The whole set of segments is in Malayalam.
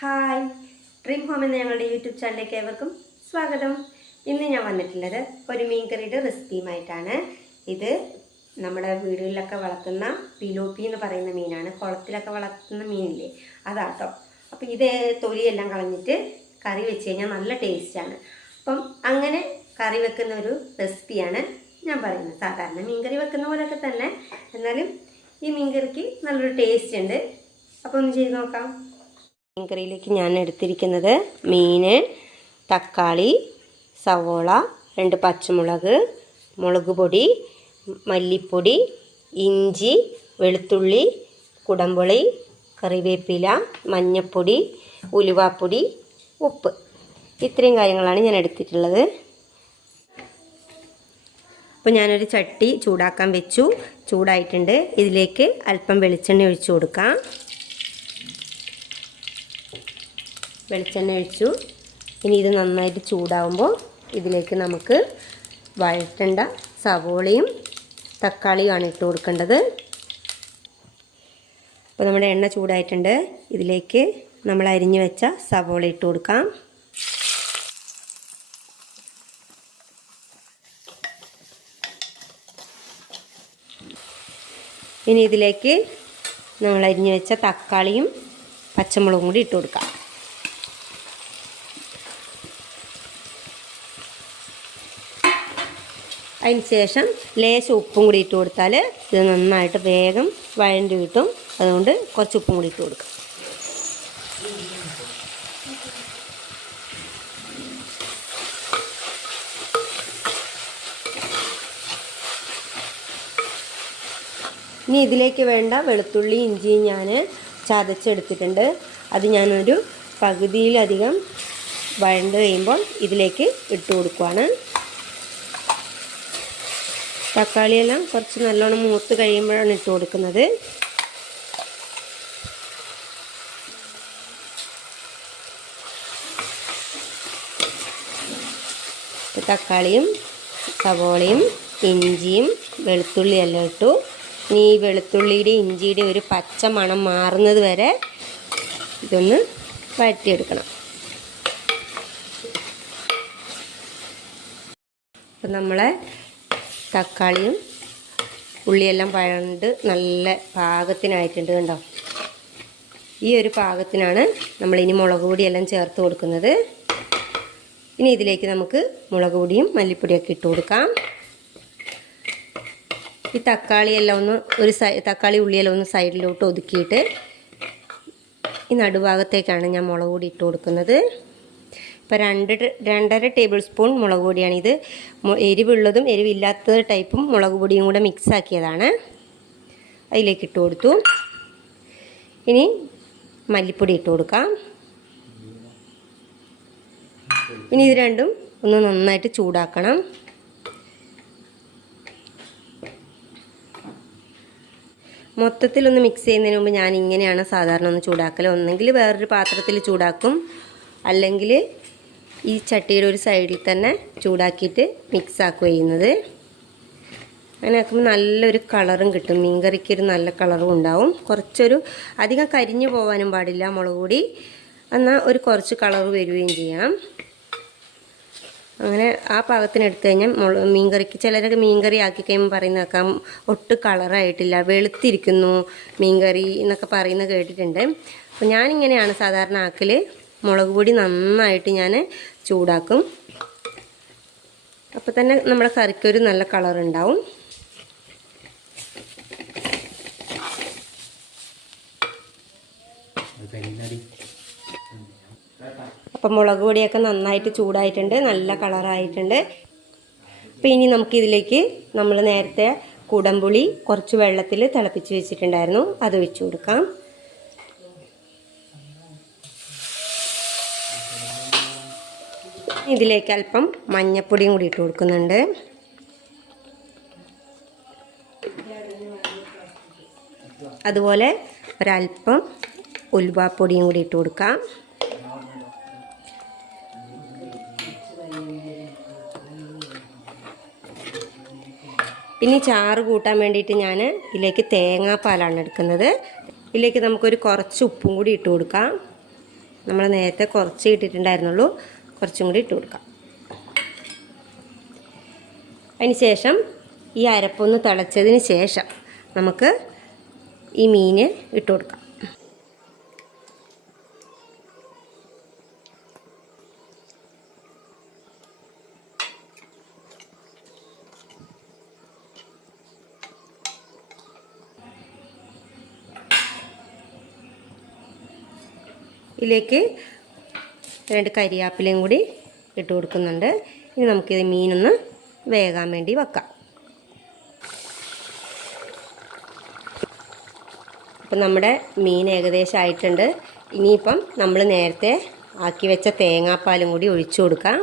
ഹായ്, ഡ്രീം ഹോം എന്ന ഞങ്ങളുടെ യൂട്യൂബ് ചാനലിലേക്ക് ഏവർക്കും സ്വാഗതം. ഇന്ന് ഞാൻ വന്നിട്ടുള്ളത് ഒരു മീൻകറിയുടെ റെസിപ്പിയുമായിട്ടാണ്. ഇത് നമ്മുടെ വീടുകളിലൊക്കെ വളർത്തുന്ന പിലോപ്പി എന്ന് പറയുന്ന മീനാണ്. കുളത്തിലൊക്കെ വളർത്തുന്ന മീനില്ലേ, അതാട്ടോ. അപ്പോൾ ഇത് തൊലിയെല്ലാം കളഞ്ഞിട്ട് കറി വെച്ച് കഴിഞ്ഞാൽ നല്ല ടേസ്റ്റാണ്. അപ്പം അങ്ങനെ കറി വെക്കുന്ന ഒരു റെസിപ്പിയാണ് ഞാൻ പറയുന്നത്. സാധാരണ മീൻകറി വെക്കുന്ന പോലെയൊക്കെ തന്നെ, എന്നാലും ഈ മീൻകറിക്ക് നല്ലൊരു ടേസ്റ്റ് ഉണ്ട്. അപ്പോൾ ഒന്ന് ചെയ്ത് നോക്കാം. മീൻകറിയിലേക്ക് ഞാൻ എടുത്തിരിക്കുന്നത് മീൻ, തക്കാളി, സവോള, 2 പച്ചമുളക്, മുളക് പൊടി, മല്ലിപ്പൊടി, ഇഞ്ചി, വെളുത്തുള്ളി, കുടംപുളി, കറിവേപ്പില, മഞ്ഞൾപ്പൊടി, ഉലുവാപ്പൊടി, ഉപ്പ്. ഇത്രയും കാര്യങ്ങളാണ് ഞാൻ എടുത്തിട്ടുള്ളത്. അപ്പോൾ ഞാനൊരു ചട്ടി ചൂടാക്കാൻ വെച്ചു. ചൂടായിട്ടുണ്ട്. ഇതിലേക്ക് അല്പം വെളിച്ചെണ്ണ ഒഴിച്ചു കൊടുക്കാം. വെളിച്ചെണ്ണ ഒഴിച്ചു. ഇനി ഇത് നന്നായിട്ട് ചൂടാവുമ്പോൾ ഇതിലേക്ക് നമുക്ക് വഴറ്റേണ്ട സവോളയും തക്കാളിയുമാണ് ഇട്ട് കൊടുക്കേണ്ടത്. അപ്പോൾ നമ്മുടെ എണ്ണ ചൂടായിട്ടുണ്ട്. ഇതിലേക്ക് നമ്മൾ അരിഞ്ഞു വെച്ച സവോള ഇട്ട് കൊടുക്കാം. ഇനി ഇതിലേക്ക് നമ്മൾ അരിഞ്ഞു വെച്ച തക്കാളിയും പച്ചമുളകും കൂടി ഇട്ട് കൊടുക്കാം. അതിന് ശേഷം ലേശം ഉപ്പും കൂടി ഇട്ട് കൊടുത്താൽ ഇത് നന്നായിട്ട് വേഗം വഴണ്ടി കിട്ടും. അതുകൊണ്ട് കുറച്ച് ഉപ്പും കൂടി ഇട്ട് കൊടുക്കാം. ഇനി ഇതിലേക്ക് വേണ്ട വെളുത്തുള്ളി ഇഞ്ചിയും ഞാൻ ചതച്ചെടുത്തിട്ടുണ്ട്. അത് ഞാനൊരു പകുതിയിലധികം വഴണ്ട് കഴിയുമ്പോൾ ഇതിലേക്ക് ഇട്ട് കൊടുക്കുകയാണ്. തക്കാളിയെല്ലാം കുറച്ച് നല്ലോണം മൂത്ത് കഴിയുമ്പോഴാണ് ഇട്ട് കൊടുക്കുന്നത്. തക്കാളിയും സവോളയും ഇഞ്ചിയും വെളുത്തുള്ളി എല്ലാം ഇട്ടു. ഇനി ഈ വെളുത്തുള്ളിയുടെ ഇഞ്ചിയുടെ ഒരു പച്ച മണം മാറുന്നത് വരെ ഇതൊന്ന് വഴറ്റിയെടുക്കണം. അപ്പം നമ്മളെ തക്കാളിയും ഉള്ളിയെല്ലാം വഴണ്ട് നല്ല പാകത്തിനായിട്ടുണ്ട്. കണ്ടോ, ഈ ഒരു പാകത്തിനാണ് നമ്മളിനി മുളക് പൊടിയെല്ലാം ചേർത്ത് കൊടുക്കുന്നത്. ഇനി ഇതിലേക്ക് നമുക്ക് മുളക് പൊടിയും മല്ലിപ്പൊടിയൊക്കെ ഇട്ട് കൊടുക്കാം. ഈ തക്കാളിയെല്ലാം ഒന്ന് തക്കാളി ഉള്ളിയെല്ലാം ഒന്ന് സൈഡിലോട്ട് ഒതുക്കിയിട്ട് ഈ നടുഭാഗത്തേക്കാണ് ഞാൻ മുളക് പൊടി ഇട്ട് കൊടുക്കുന്നത്. ഇപ്പോൾ 2.5 ടേബിൾ സ്പൂൺ മുളക് പൊടിയാണിത്. എരിവുള്ളതും എരിവില്ലാത്ത ടൈപ്പും മുളക് പൊടിയും കൂടെ മിക്സ് ആക്കിയതാണ്. അതിലേക്ക് ഇട്ട് കൊടുത്തു. ഇനി മല്ലിപ്പൊടി ഇട്ട് കൊടുക്കാം. ഇനി ഇത് രണ്ടും ഒന്ന് നന്നായിട്ട് ചൂടാക്കണം. മൊത്തത്തിലൊന്ന് മിക്സ് ചെയ്യുന്നതിന് മുമ്പ് ഞാൻ ഇങ്ങനെയാണ് സാധാരണ ഒന്ന് ചൂടാക്കൽ. ഒന്നെങ്കിൽ വേറൊരു പാത്രത്തിൽ ചൂടാക്കും, അല്ലെങ്കിൽ ഈ ചട്ടിയുടെ ഒരു സൈഡിൽ തന്നെ ചൂടാക്കിയിട്ട് മിക്സ് ആക്കുക ചെയ്യുന്നത്. അങ്ങനെ ആക്കുമ്പോൾ നല്ലൊരു കളറും കിട്ടും. മീൻകറിക്കൊരു നല്ല കളറും ഉണ്ടാവും. കുറച്ചൊരു അധികം കരിഞ്ഞു പോകാനും പാടില്ല മുളക് പൊടി, എന്നാൽ ഒരു കുറച്ച് കളർ വരികയും ചെയ്യണം. അങ്ങനെ ആ പാകത്തിന് എടുത്തു കഴിഞ്ഞാൽ മീൻകറിക്ക് ചിലരൊക്കെ മീൻകറി ആക്കി കഴിയുമ്പോൾ പറയുന്നതൊക്കെ ഒട്ടും കളറായിട്ടില്ല, വെളുത്തിരിക്കുന്നു മീൻകറി എന്നൊക്കെ പറയുന്നത് കേട്ടിട്ടുണ്ട്. അപ്പോൾ ഞാനിങ്ങനെയാണ് സാധാരണ ആക്കൽ. മുളക് പൊടി നന്നായിട്ട് ഞാൻ ചൂടാക്കും. അപ്പോൾ തന്നെ നമ്മുടെ കറിക്കൊരു നല്ല കളറുണ്ടാവും. അപ്പം മുളക് പൊടിയൊക്കെ നന്നായിട്ട് ചൂടായിട്ടുണ്ട്, നല്ല കളറായിട്ടുണ്ട്. അപ്പോൾ ഇനി നമുക്കിതിലേക്ക് നമ്മൾ നേരത്തെ കുടംപുളി കുറച്ച് വെള്ളത്തിൽ തിളപ്പിച്ച് വെച്ചിട്ടുണ്ടായിരുന്നു, അത് വെച്ച് കൊടുക്കാം. ഇതിലേക്ക് അല്പം മഞ്ഞൾപ്പൊടിയും കൂടി ഇട്ട് കൊടുക്കുന്നുണ്ട്. അതുപോലെ ഒരല്പം ഉലുവാപ്പൊടിയും കൂടി ഇട്ട് കൊടുക്കാം. ഇനി ചാറ് കൂട്ടാൻ വേണ്ടിയിട്ട് ഞാൻ ഇതിലേക്ക് തേങ്ങാപ്പാലാണ് എടുക്കുന്നത്. ഇതിലേക്ക് നമുക്കൊരു കുറച്ച് ഉപ്പും കൂടി ഇട്ട് കൊടുക്കാം. നമ്മൾ നേരത്തെ കുറച്ച് ഇട്ടിട്ടുണ്ടായിരുന്നുള്ളൂ, കുറച്ചും കൂടി ഇട്ട് കൊടുക്കാം. അതിന് ശേഷം ഈ അരപ്പൊന്ന് തിളച്ചതിന് ശേഷം നമുക്ക് ഈ മീൻ ഇട്ട് കൊടുക്കാം. ഇതിലേക്ക് 2 കരിയാപ്പിലയും കൂടി ഇട്ട് കൊടുക്കുന്നുണ്ട്. ഇനി നമുക്കിത് മീനൊന്ന് വേകാൻ വേണ്ടി വെക്കാം. അപ്പം നമ്മുടെ മീൻ ഏകദേശം ആയിട്ടുണ്ട്. ഇനിയിപ്പം നമ്മൾ നേരത്തെ ആക്കി വെച്ച തേങ്ങാപ്പാലും കൂടി ഒഴിച്ചു കൊടുക്കാം.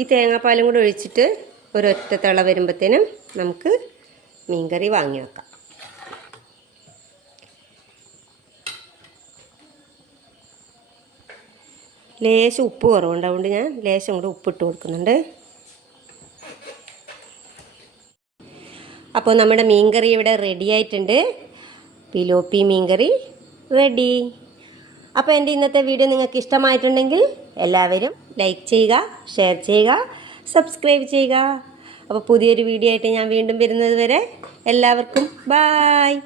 ഈ തേങ്ങാപ്പാലും കൂടി ഒഴിച്ചിട്ട് ഒരൊറ്റ തിള വരുമ്പോഴത്തേനും നമുക്ക് മീൻകറി വാങ്ങി വെക്കാം. ലേശം ഉപ്പ് കുറവുണ്ട്, അതുകൊണ്ട് ഞാൻ ലേശം കൂടി ഉപ്പിട്ട് കൊടുക്കുന്നുണ്ട്. അപ്പോൾ നമ്മുടെ മീൻകറി ഇവിടെ റെഡി ആയിട്ടുണ്ട്. പിലോപ്പി മീൻകറി റെഡി. അപ്പോൾ എൻ്റെ ഇന്നത്തെ വീഡിയോ നിങ്ങൾക്ക് ഇഷ്ടമായിട്ടുണ്ടെങ്കിൽ എല്ലാവരും ലൈക്ക് ചെയ്യുക, ഷെയർ ചെയ്യുക, സബ്സ്ക്രൈബ് ചെയ്യുക. അപ്പോൾ പുതിയൊരു വീഡിയോ ആയിട്ട് ഞാൻ വീണ്ടും വരുന്നത് വരെ എല്ലാവർക്കും ബായ്.